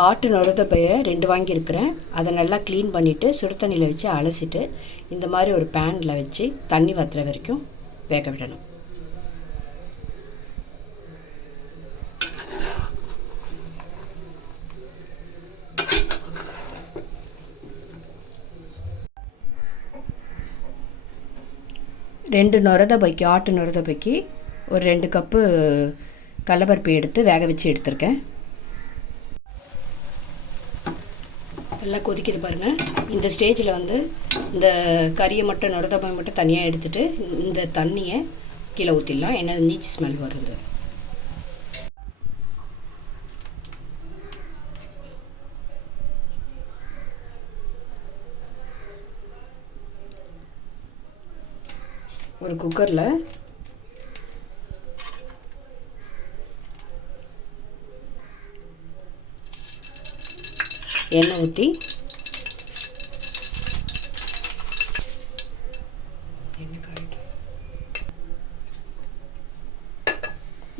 ஆட்டு நுரதப்பையை 2 வாங்கியிருக்கிறேன். அதை நல்லா க்ளீன் பண்ணிவிட்டு சுடு தண்ணியில் வச்சு அலசிட்டு இந்த மாதிரி ஒரு பேனில் வச்சு தண்ணி வற்றுற வரைக்கும் வேக விடணும். ரெண்டு நுரதப்பைக்கு ஆட்டு நுரதப்பைக்கு ஒரு 2 கப்பு கடலைப்பருப்பு எடுத்து வேக வச்சு எடுத்திருக்கேன். நல்லா கொதிக்குது பாருங்கள். இந்த ஸ்டேஜில் வந்து இந்த கறியை மட்டும் நுரதப்பை மட்டும் தனியாக எடுத்துகிட்டு இந்த தண்ணியை கீழே ஊற்றிடலாம். ஏன்னா நீச்சு ஸ்மெல் வருது. ஒரு குக்கரில் எண்ணெய் ஊற்றி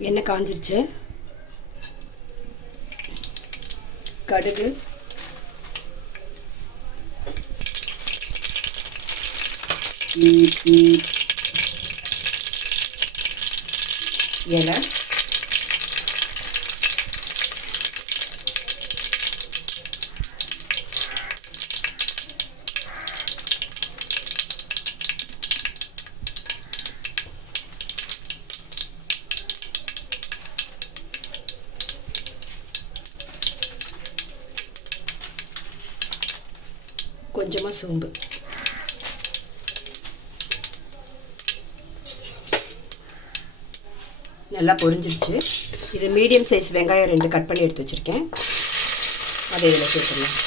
எண்ணெய் காஞ்சிருச்சு. கடுகு, இலை, கொஞ்சமாக சோம்பு, நல்லா பொரிஞ்சிருச்சு. இது மீடியம் சைஸ் வெங்காயம் 2 கட் பண்ணி எடுத்து வச்சுருக்கேன். அதை இதில் சேர்த்துடலாம்.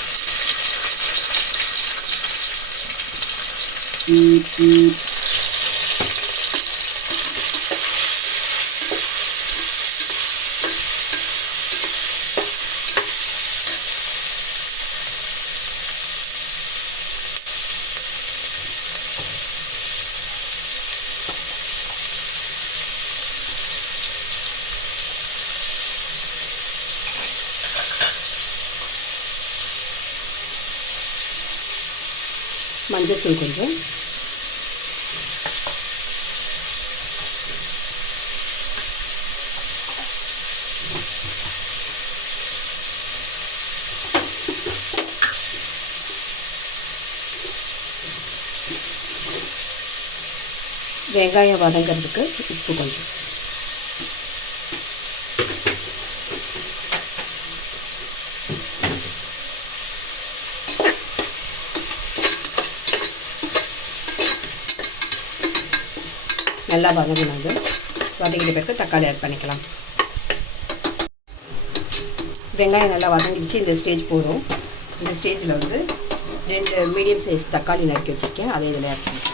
மஞ்சள்தூள் கொஞ்சம், வெங்காயம் வதங்கிறதுக்கு உப்பு கொஞ்சம், நல்லா வதங்கினது. வதங்கிட்ட பிறகு தக்காளி ஆட் பண்ணிக்கலாம். வெங்காயம் நல்லா வதங்கிடுச்சு. இந்த ஸ்டேஜ் போதும். இந்த ஸ்டேஜில் வந்து 2 மீடியம் சைஸ் தக்காளி நறுக்கி வச்சுருக்கேன். அதை இதில் ஆட் பண்ணிக்கலாம்.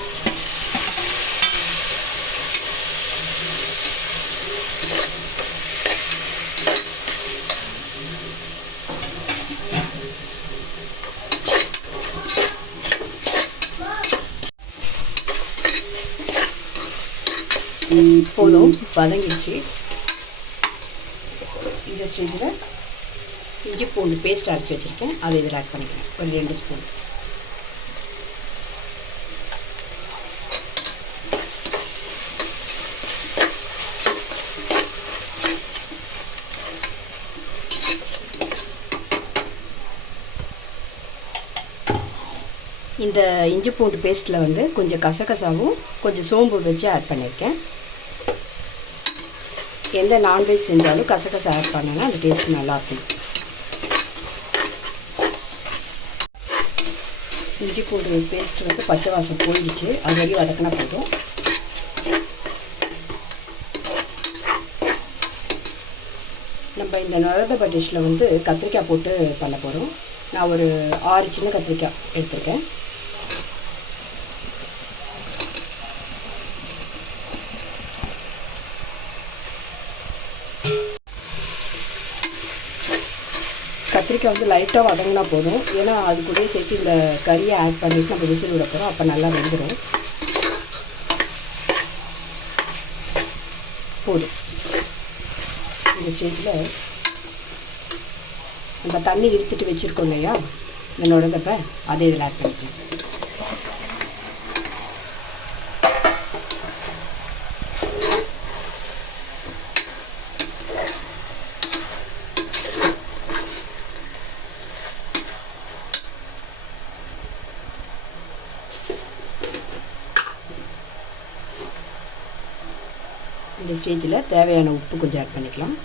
போதும், வதங்கிடுச்சு. இந்த ஸ்டேஜில் இஞ்சி பூண்டு பேஸ்ட் அரைச்சி வச்சுருக்கேன். அதை இதில் ஆட் பண்ணிக்கிறேன். ஒரு 2 ஸ்பூன். இந்த இஞ்சி பூண்டு பேஸ்ட்டில் வந்து கொஞ்சம் கசகசாவும் கொஞ்சம் சோம்பு வச்சு ஆட் பண்ணியிருக்கேன். எந்த நான்வெஜ் செஞ்சாலும் கசகசா ஆட் பண்ணாங்கன்னா அந்த டேஸ்ட் நல்லாயிருக்கும். இஞ்சி பூண்டு பேஸ்ட் வந்து பச்சை வாசம் போயிடுச்சு. அது வரையும் வதக்கினா போதும். நம்ம இந்த நுரதப்பை டிஷ்ஷில் வந்து கத்திரிக்காய் போட்டு பண்ண போகிறோம். நான் ஒரு 6 சின்ன கத்திரிக்காய் எடுத்துருக்கேன். கத்திரிக்காய் வந்து லைட்டாக வதங்கினா போதும். ஏன்னா அது கூட சேர்த்து இந்த கறியை ஆட் பண்ணிவிட்டு நம்ம விசில் விட போகிறோம். அப்போ நல்லா வெந்துடும். போதும். இந்த ஸ்டேஜில் நம்ம தண்ணி எடுத்துகிட்டு வச்சுருக்கோம் இல்லையா இந்த நுரதப்பை, அதை இதில் ஆட் பண்ணிக்கலாம். இந்த ஸ்டேஜில் தேவையான உப்பு கொஞ்சம் ஆட் பண்ணிக்கலாம்.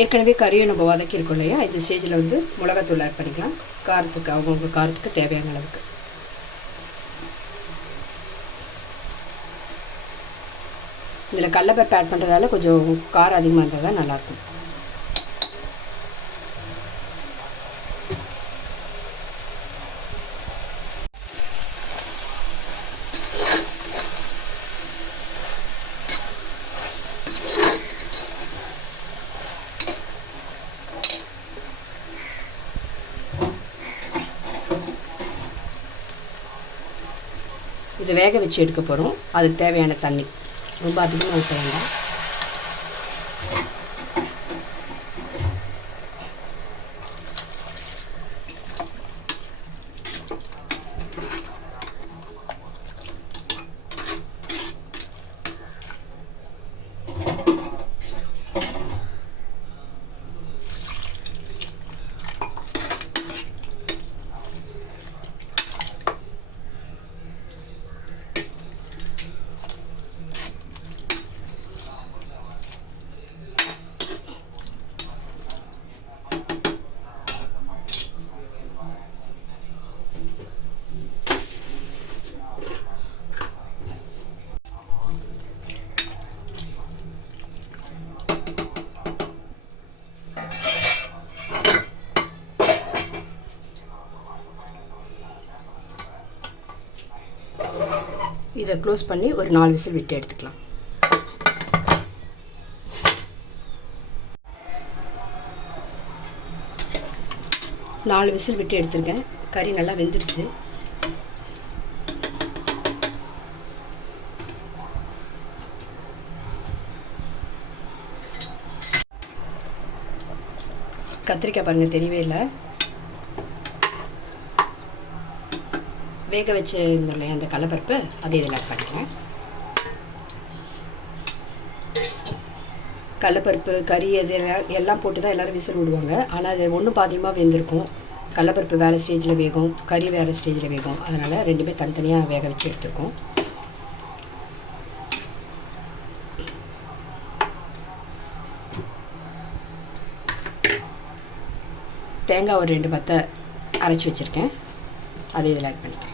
ஏற்கனவே கறியை நம்ம வதக்கியிருக்கோம் இல்லையா, இந்த ஸ்டேஜில் வந்து மிளகாத்தூள் ஆட் பண்ணிக்கலாம். காரத்துக்கு அவங்கவுங்க காரத்துக்கு தேவையான அளவுக்கு. இதில் கடலைப்பருப்பு ஆட் பண்ணுறதால கொஞ்சம் காரம் அதிகமாக இருந்தால் தான் நல்லாயிருக்கும். இதை வேக வச்சு எடுக்க போகிறோம். அதுக்கு தேவையான தண்ணி ரொம்ப அதிகமாக ஊற்ற வேண்டாம். இதை க்ளோஸ் பண்ணி ஒரு 4 விசில் விட்டு எடுத்துக்கலாம். நாலு விசில் விட்டு எடுத்துருக்கேன். கறி நல்லா வெந்துருச்சு. கத்திரிக்காய் பாருங்கள், தெரியவே இல்லை. வேக வச்சு இருந்தோம் அந்த கடலைப்பருப்பு, அதை இதில் ஆட் பண்ணிக்கிறேன். கடலைப்பருப்பு கறி அது எல்லாம் போட்டு தான் எல்லோரும் விசில் விடுவாங்க. ஆனால் அது ஒன்றும் பாதியமாக வெந்திருக்கும். கடலைப்பருப்பு வேறு ஸ்டேஜில் வேகும், கறி வேறு ஸ்டேஜில் வேகும். அதனால் ரெண்டுமே தனித்தனியாக வேக வச்சு எடுத்துருக்கோம். தேங்காய் ஒரு 2 பத்தை அரைச்சி வச்சுருக்கேன், அதை இதில் ஆட் பண்ணிக்கிறேன்.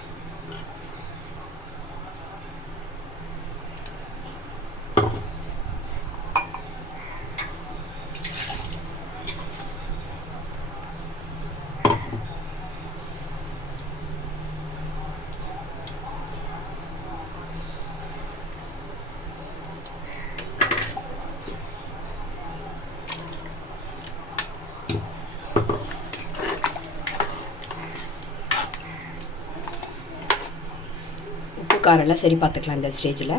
காரெல்லாம் சரி பார்த்துக்கலாம் இந்த ஸ்டேஜில்.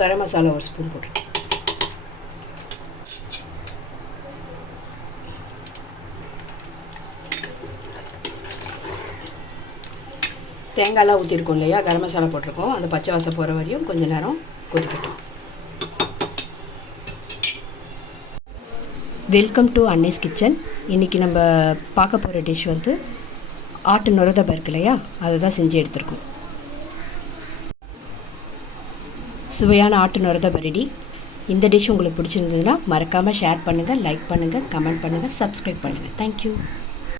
கரம் மசாலா ஒரு ஸ்பூன் போட்டு, தேங்காயெலாம் ஊற்றிருக்கோம் இல்லையா, கரம் மசாலா போட்டிருக்கோம். அந்த பச்சை வாசம் போகிற வரையும் கொஞ்சம் நேரம் கொதிக்கட்டும். Welcome to Annai's kitchen. இன்றைக்கி நம்ம பார்க்க போகிற டிஷ் வந்து ஆட்டு நுரதப்பை இருக்கு இல்லையா, அதை தான் செஞ்சு எடுத்துருக்கோம். சுவையான ஆட்டு நுரதப்பை ரெடி. இந்த டிஷ் உங்களுக்கு பிடிச்சிருந்ததுன்னா மறக்காமல் ஷேர் பண்ணுங்கள், லைக் பண்ணுங்கள், கமெண்ட் பண்ணுங்கள், சப்ஸ்கிரைப் பண்ணுங்கள். தேங்க்யூ.